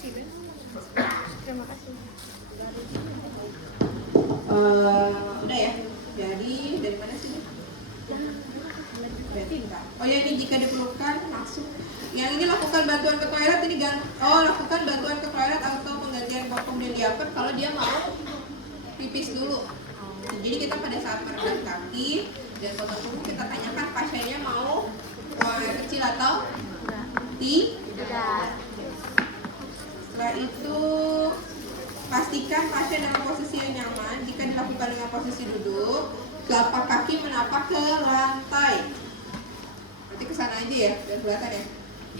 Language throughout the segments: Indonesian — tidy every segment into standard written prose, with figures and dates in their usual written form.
Terima kasih. Udah ya. Jadi dari mana sih? Oh ya, ini jika diperlukan langsung. Yang ini lakukan bantuan ke toilet ini lakukan bantuan ke toilet atau penggantian popok dan diaper kalau dia mau pipis dulu. Jadi kita pada saat merendam kaki dan potong tubuh kita tanyakan pasiennya mau air kecil atau tidak. Setelah itu pastikan pasien dalam posisi yang nyaman. Jika dilakukan dengan posisi duduk, telapak kaki menapak ke lantai. Nanti kesana aja ya, biar kelihatan ya.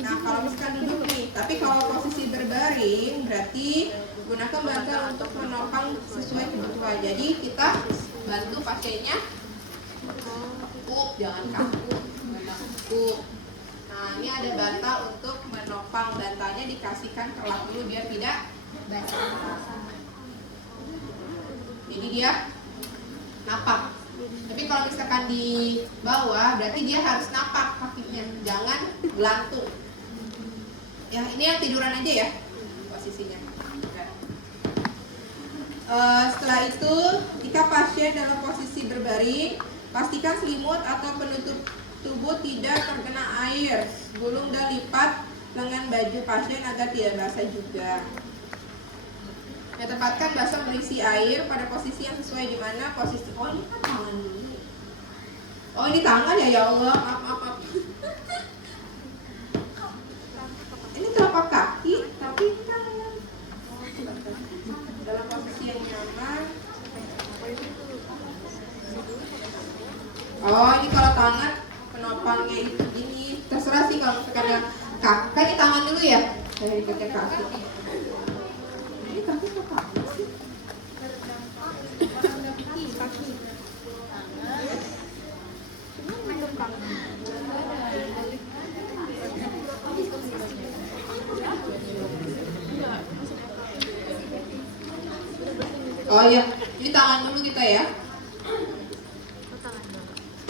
Nah, kalau misalkan duduk nih, tapi kalau posisi berbaring, berarti gunakan bantal untuk menopang sesuai kebutuhan. Jadi kita bantu pasiennya tekuk, jangan kaku, tekuk. Nah, ini ada bantal untuk menopang, bantalnya dikasihkan kerlap dulu biar tidak basah. Jadi dia napak. Tapi kalau misalkan di bawah, berarti dia harus napak kakinya, jangan gelantung. Ya, ini yang tiduran aja ya posisinya. Setelah itu, jika pasien dalam posisi berbaring, pastikan selimut atau penutup tubuh tidak terkena air. Gulung dan lipat lengan baju pasien agar tidak basah juga. Ya, tempatkan basah berisi air pada posisi yang sesuai, di mana posisi. Oh, ini kan tangan dulu. Oh, ini tangan ya Allah. Maaf. Ini telapak kaki, tapi ini tangan. Dalam posisi yang nyaman. Oh, ini kalau tangan penopangnya itu gini. Terserah sih kalau misalkan yang kaki. Kan ini tangan dulu ya. Saya ikatnya kaki. Ini kaki apa sih? Oh iya, ini tangan dulu kita ya.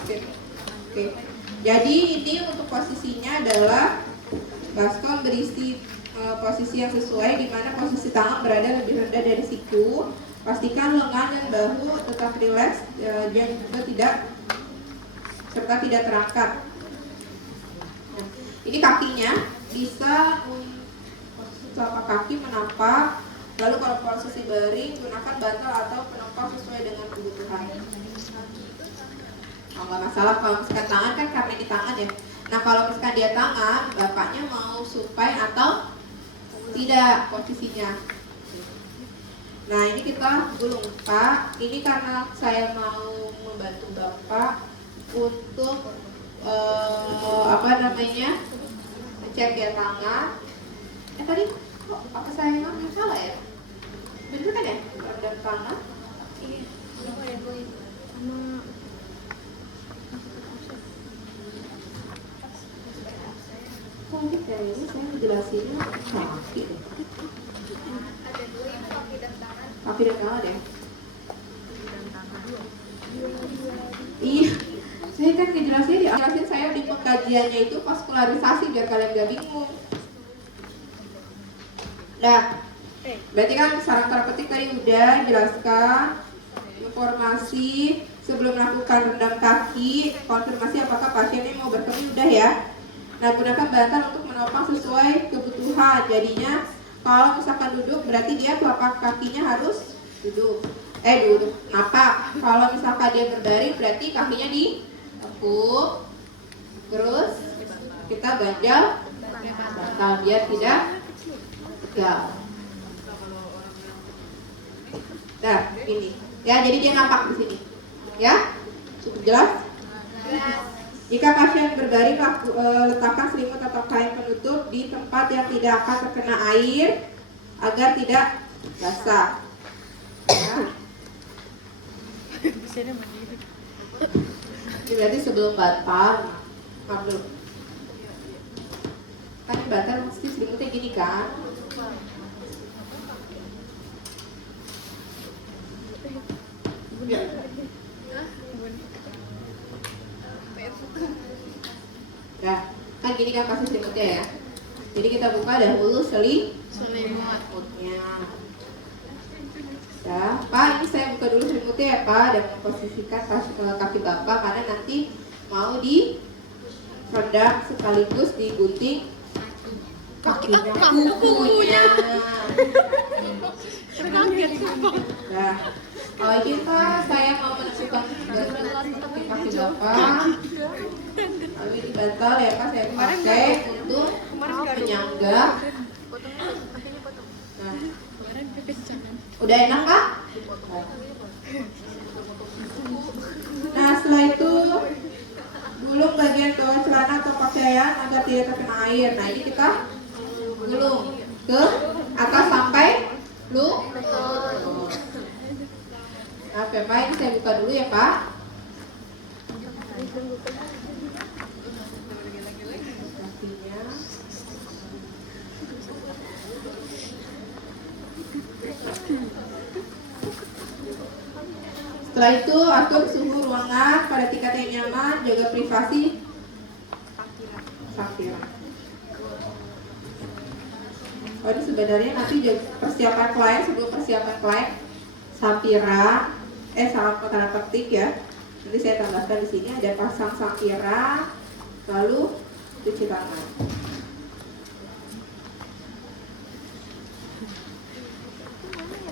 Oke. Jadi ini untuk posisinya adalah baskom berisi posisi yang sesuai, di mana posisi tangan berada lebih rendah dari siku. Pastikan lengan dan bahu tetap rileks dan juga tidak terangkat. Nah, ini kakinya bisa posisi telapak kaki menapak. Lalu kalau posisi baring, gunakan bantal atau penopang sesuai dengan kebutuhan. Oh, nggak masalah kalau misalkan tangan kan karena di tangan ya. Nah, kalau misalkan dia tangan, bapaknya mau supine atau tidak posisinya. Nah, ini kita gulung Pak. Ini karena saya mau membantu Bapak untuk cek ya tangan. Tadi kok apa saya nggak salah ya? Bener kan ya? Rendam tangan. Iya. Kok ini kayak ini saya ngejelasinnya kaki deh. Ada dua itu kaki dan tangan. Kaki dan tangan ya? Iya. Saya kan ngejelasin saya di pengkajiannya itu vaskularisasi biar kalian gak bingung. Nah, berarti kan saran terpetik tadi udah jelaskan informasi sebelum melakukan rendam kaki, konfirmasi apakah pasiennya mau berkemih udah ya. Nah, gunakan bantal untuk menopang sesuai kebutuhan. Jadinya kalau misalkan duduk berarti dia telapak kakinya harus duduk napak. Kalau misalkan dia berbaring berarti kakinya ditekuk, terus kita ganjal bantal biar tidak tegal. Nah, ini ya, jadi dia napak di sini ya, cukup jelas. Jika pasien berbaring, letakkan selimut atau kain penutup di tempat yang tidak akan terkena air agar tidak basah. Ya. Ini berarti sebelum bantal, dulu. Kan bantal mesti selimutnya gini kan? Ya. Nah, kan gini kan pasti selimutnya ya. Jadi kita buka dahulu selimut. selimutnya. Ya, Pak, ini saya buka dulu selimutnya ya Pak, dan memposisikan kaki Bapak karena nanti mau direndam sekaligus digunting kakinya, kukunya. Nah, kalau gitu Pak, saya mau menentukan kaki Bapak. Lalu ini bantal ya Pak, saya pakai untuk penyangga. Nah, udah enak Pak? Nah, setelah itu gulung bagian bawah celana atau pakaian agar tidak terkena air. Nah, ini kita gulung ke atas sampai lutut. Nah, Pak, ini saya buka dulu ya Pak. Kakinya. Setelah itu atur suhu ruangan pada tingkat yang nyaman, jaga privasi Safira. Oh, ini sebenarnya nanti persiapan klien, sebelum persiapan klien Safira, salam tanda petik ya. Nanti saya tambahkan di sini ada pasang Safira, lalu cuci tangan.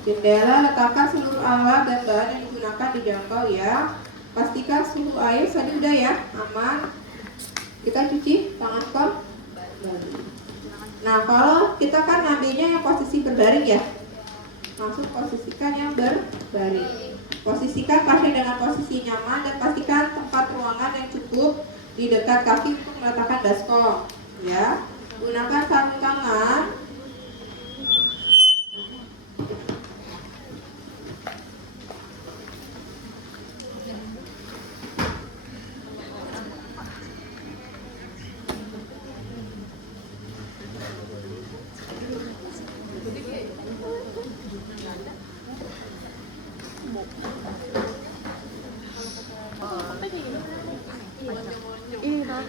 Jendela, letakkan seluruh alat dan bahan yang digunakan dijangkau ya. Pastikan suhu air tadi udah ya, aman. Kita cuci tangan kembali. Nah, kalau kita kan ngambilnya yang posisi berbaring ya, langsung posisikan yang berbaring. Posisikan pasien dengan posisi nyaman dan pastikan tempat ruangan yang cukup di dekat kaki untuk meletakkan baskom ya. Gunakan sarung tangan.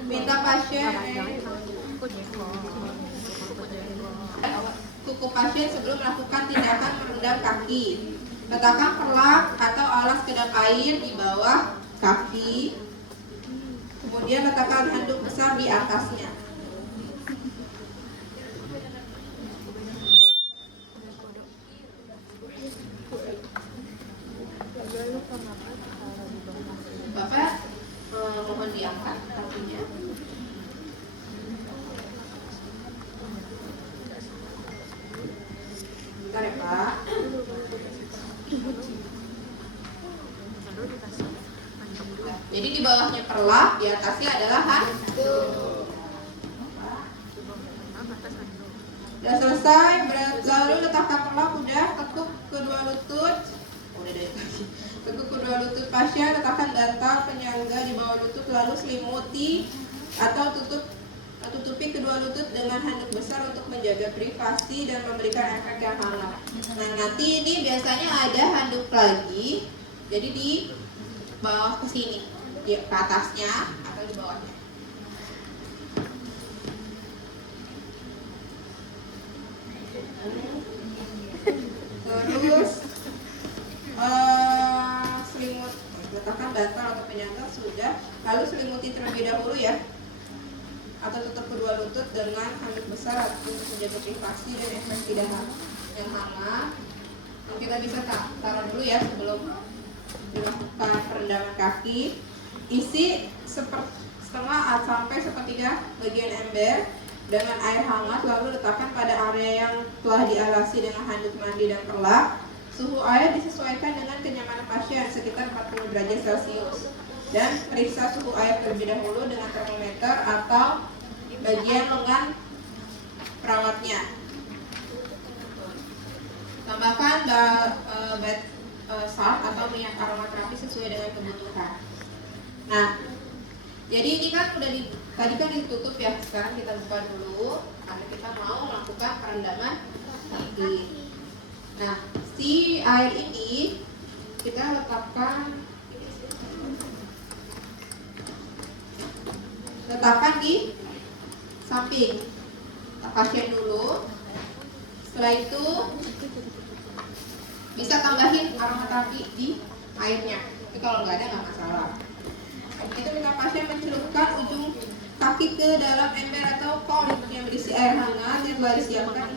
Minta pasien kuku pasien sebelum melakukan tindakan merendam kaki. Letakkan perlak atau alas kedap air di bawah kaki. Kemudian letakkan handuk besar di atasnya. Bapak mohon diangkat kakinya. Bentar ya Pak. Jadi di bawahnya perlak, di atasnya adalah handuk. Udah selesai, lalu letakkan perlak, udah tekuk kedua lutut. Udah dari tadi. Tekuk kedua lutut pasien, letakkan bantal penyangga di bawah lutut, lalu selimuti atau tutupi kedua lutut dengan handuk besar untuk menjaga privasi dan memberikan efek yang hangat. Nah, nanti ini biasanya ada handuk lagi, jadi di bawah ke sini, di atasnya atau di bawahnya. Terus selimut, letakkan bantal atau penyangga sudah, lalu selimuti terlebih dahulu ya, atau tutup kedua lutut dengan handuk besar untuk menjaga privasi dan efek tidak yang hangat. Kita bisa taruh dulu ya sebelum dilakukan perendaman kaki. Isi setengah sampai sepertiga bagian ember dengan air hangat, lalu letakkan pada area yang telah dialasi dengan handuk mandi dan perlak. Suhu air disesuaikan dengan kenyamanan pasien sekitar 40 derajat Celcius. Dan periksa suhu air terlebih dahulu dengan termometer atau bagian lengan perawatnya. Tambahkan bed salt atau minyak aromaterapi sesuai dengan kebutuhan. Nah, jadi ini kan tadi kan ditutup ya. Sekarang kita buka dulu karena kita mau melakukan perendaman kaki. Nah, si air ini kita letakkan di samping pasien dulu. Setelah itu bisa tambahin aromaterapi di airnya. Tapi kalau nggak ada nggak masalah. Begitu minta pasien mencelupkan ujung kaki ke dalam ember atau kolik yang berisi air hangat yang telah disiapkan.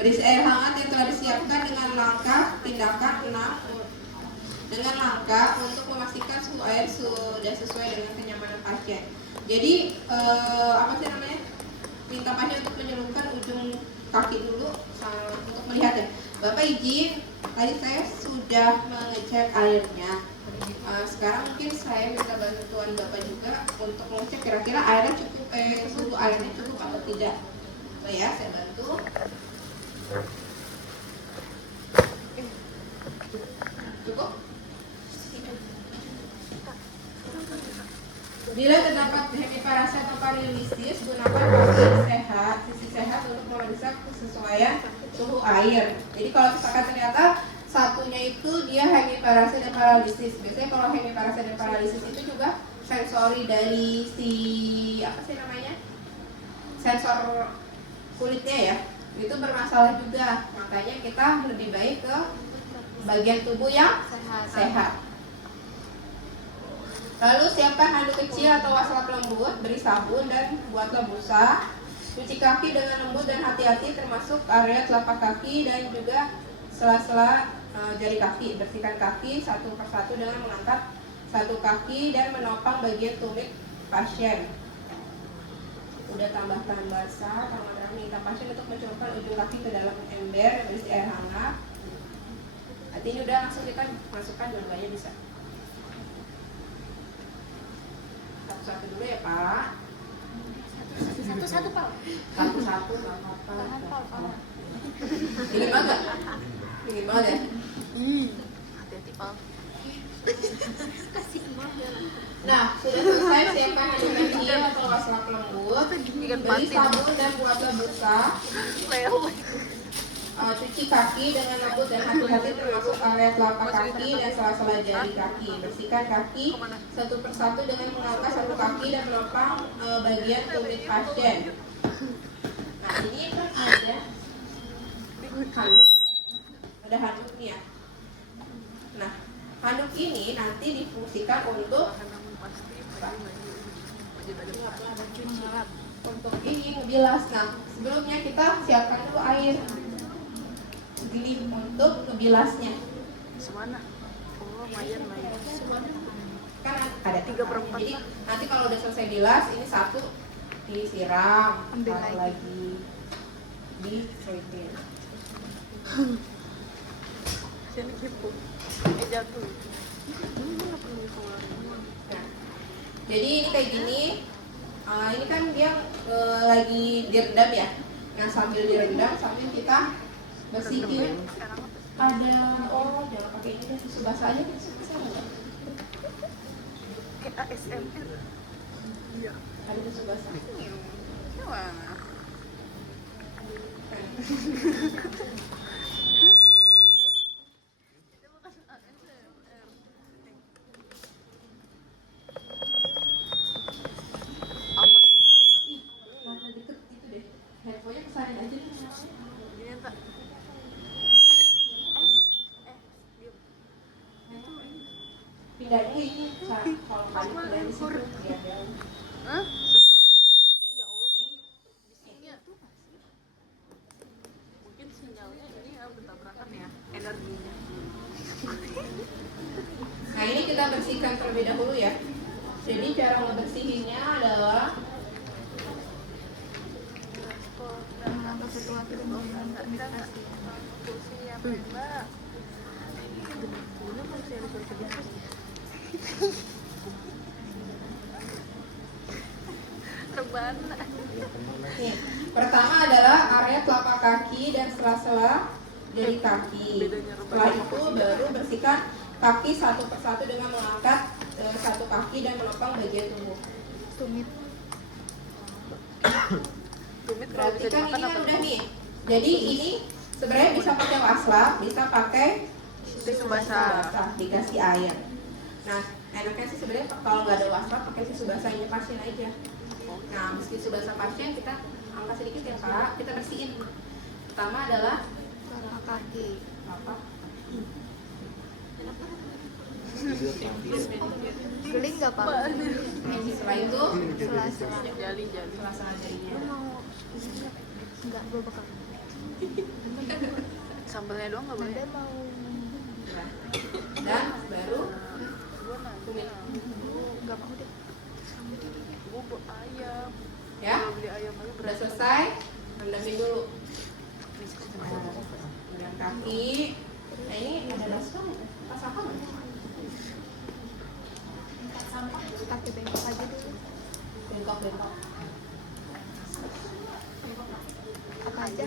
Berisi air hangat yang telah disiapkan dengan langkah tindakan 6. Dengan langkah untuk memastikan suhu air sudah sesuai dengan kenyamanan pasien. Jadi apa sih namanya? Minta pasien untuk menyelupkan ujung kaki dulu untuk melihat ya. Bapak izin, tadi saya sudah mengecek airnya. Sekarang mungkin saya minta bantuan Bapak juga untuk mengecek kira-kira airnya cukup, suhu airnya cukup atau tidak. Nah ya, saya bantu. Cukup? Bila terdapat hemiparasa atau paralisis, gunakan sisi sehat untuk memeriksa kesesuaian suhu air. Jadi kalau misalkan ternyata satunya itu dia hemiparasa dan paralisis. Biasanya kalau hemiparasa dan paralisis itu juga sensori dari si apa sih namanya? Sensor kulitnya ya. Itu bermasalah juga. Makanya kita lebih baik ke bagian tubuh yang sehat. Lalu siapkan handuk kecil atau wastafel lembut, beri sabun dan buatlah busa. Cuci kaki dengan lembut dan hati-hati termasuk area telapak kaki dan juga sela-sela jari kaki. Bersihkan kaki satu persatu dengan mengangkat satu kaki dan menopang bagian tumit pasien. Udah tambahkan basah, tambahkan minta pasien untuk mencelupkan ujung kaki ke dalam ember yang berisi air hangat. Artinya udah langsung kita masukkan dua-duanya bisa. Satu-satu dulu ya Pak. Satu-satu Pak. Satu-satu nggak apa-apa. Dingin banget. Dingin banget ya. Hati-hati Pak. Kasih banget. Nah, sudah selesai siapkan handuk kecil atau wastafel lembut. Beri sabun dan buatlah busa. Cuci kaki dengan lembut dan hati-hati termasuk area telapak kaki dan sela-sela jari kaki. Bersihkan kaki satu persatu dengan mengangkat satu kaki dan menopang bagian tumit pasien. Nah ini kan ada handuk, ada handuk nih ya. Nah handuk ini nanti difungsikan untuk ini ngebilas. Nah sebelumnya kita siapkan dulu air. Ini untuk ngebilasnya. Semana? Oh, mayan. Kan ada 3/4. Jadi nanti kalau udah selesai bilas, ini satu disiram, taruh lagi diselipin. Sini kipu. Jatuh. Nah, jadi ini kayak gini. Ini kan dia lagi direndam ya. Nah sambil direndam, sambil kita bersihin. Ada jangan pakai ini deh, tisu basah aja tisu basah ada. Kayak ASMR. Iya. Ada tisu basah. Wah. Ih, karena deket itu deh. Handphonenya kesarin aja deh. Ini tak. Pindahnya ini kalau kali pindah di situ biar dia. Hah? Iya Allah. Di sini tuh masih. Mungkin sinyalnya ini bertabrakan ya energinya. Nah ini kita bersihkan terlebih dahulu ya. Jadi cara ngebersihinnya adalah nih, pertama adalah area telapak kaki dan sela-sela jari kaki. Setelah itu baru bersihkan kaki satu persatu dengan mengangkat satu kaki dan menopang bagian tubuh. Tumit kalau Berarti bisa kan dimakan ini kan apa? udah nih. Jadi ini sebenarnya bisa pakai wastafel, bisa pakai Tisu basah. dikasih air. Nah enaknya sih sebenarnya kalau nggak ada wastafel pakai tisu basahnya pasien aja. Nah, meski tisu basah pasien kita angkat sedikit ya Kak, kita bersihin. Pertama adalah Telapak kaki. apa? Geling nggak pak? Setelah itu Sela-sela. Jali. sela-sela jarinya. Enggak, gue bakal. Sambelnya doang nggak boleh. Anda mau Dan baru tumit. nggak mau deh. Gue buat ayam. Ya, Kalau beli ayam aja udah beras. selesai, rendamin dulu. Rendam kaki. Nah ini ada baskom, pas apa nggak? Pakai bengkok aja dulu. Bengkok. Apa aja?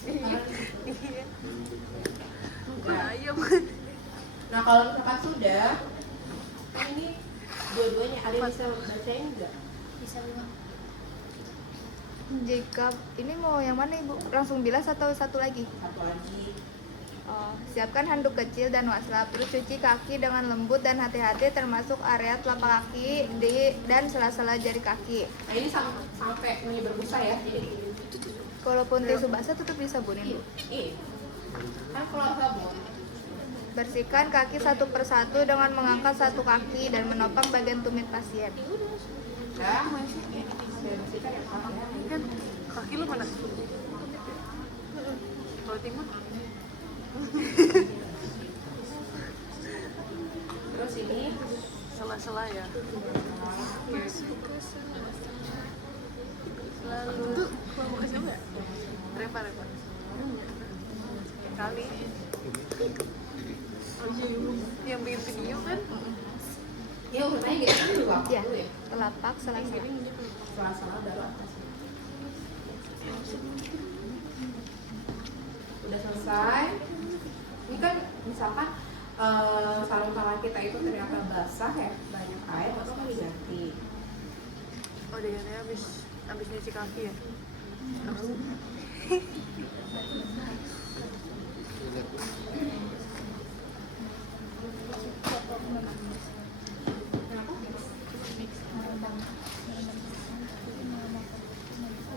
Iya. Bukan ayam. Nah kalau misalkan sudah, kan ini dua-duanya ada yang bisa bacain nggak? Bisa juga. Jika ini mau yang mana ibu? Langsung bilas atau satu lagi? Satu lagi. Oh, siapkan handuk kecil dan wastafel. Terus cuci kaki dengan lembut dan hati-hati termasuk area telapak kaki dan sela-sela jari kaki. Nah ini sampai menyebar busa ya. Jadi Kalaupun tisu basah tetap disabunin bu. ini kan keluar sabun. Bersihkan kaki satu persatu dengan mengangkat satu kaki dan menopang bagian tumit pasien. Udah, saya bersihkan ya Pak ya. Kan kaki lu mana? Kalau timur? Terus ini Sela-sela ya. Lalu mau kasih nggak? Repa. Kali. Yang bikin video kan? ya urutannya gitu kan dulu apa Ya, dulu ya. telapak sela-sela. Sela-sela baru atas. Udah selesai. Ini kan misalkan sarung tangan kita itu ternyata basah ya, banyak air, maka kan diganti. Oh, dia habis nyuci kaki ya.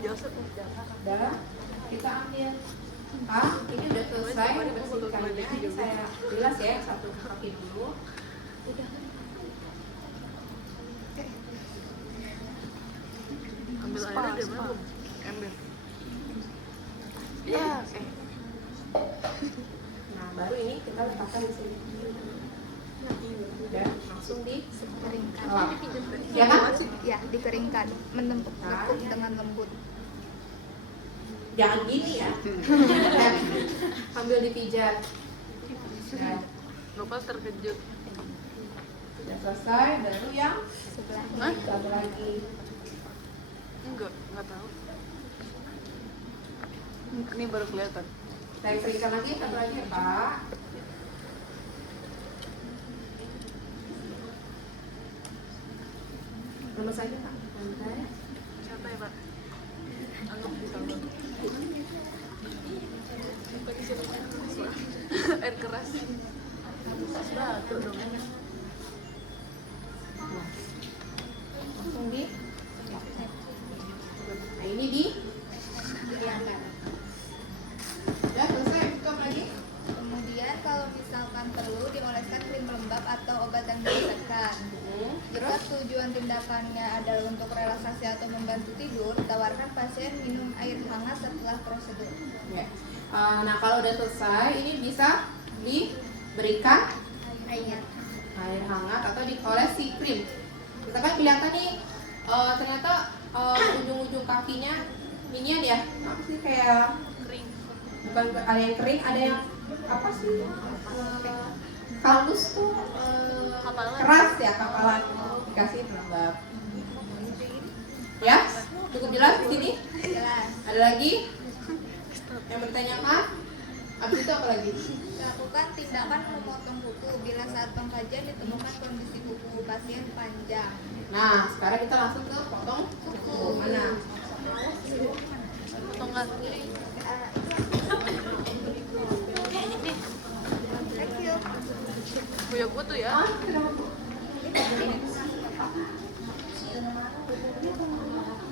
Joseph. Udah, kita ambil. Ini udah selesai bersihkannya. Ini saya bilas ya, satu kaki dulu. Ambil airnya dia belum. Ember. Ya. Nah, baru ini kita letakkan di sini. Udah, langsung di Dikeringkan. ya kan? Ya, dikeringkan. Menempuk dengan lembut. Jangan gini ya. Sambil dipijat. Nah, Nopal terkejut. udah selesai, baru yang Sebelah. satu lagi. Enggak tahu. Ini baru kelihatan. Saya keringkan lagi satu lagi ya Pak. Lemes aja Pak. Santai. Siapa ya, Pak? Anggap di sana. Air keras. Batu dong. Langsung di. Nah ini di. Diangkat. Udah selesai, tutup lagi. Kemudian kalau misalkan perlu dioleskan krim lembab atau obat yang diresepkan. Jika tujuan tindakannya adalah untuk relaksasi atau membantu tidur, tawarkan pasien minum air hangat setelah prosedur. Ya. Nah kalau udah selesai, ini bisa diberikan Air. air hangat atau diolesi krim. Misalkan kelihatan nih ternyata ujung-ujung kakinya minian ya, apa sih kayak Kering. bukan ada yang kering, ada yang apa sih halus tuh Kapalan. keras ya kapalan, dikasih pelembab. Ya, cukup jelas di sini. Jelas. Ada lagi yang bertanyakan? Abis itu apa lagi? Lakukan tindakan memotong kuku bila saat pengkajian ditemukan kondisi kuku pasien panjang. Nah, sekarang kita langsung ke potong kuku. Mana? Potongan. Thank you. Punya gue gitu ya.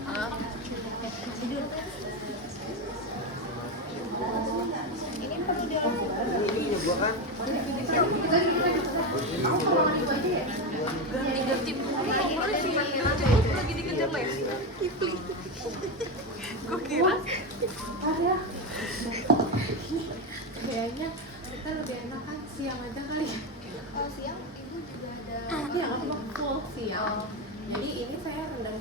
Hah? Ini perlu dilakukan. Ganti-ganti mulu. Lagi dikejar Lesti. Gitu. Gue kira Kayaknya kita lebih enak kan siang aja kali ya. Kalau siang ibu juga ada. Iya, aku full siang. Jadi ini saya rendam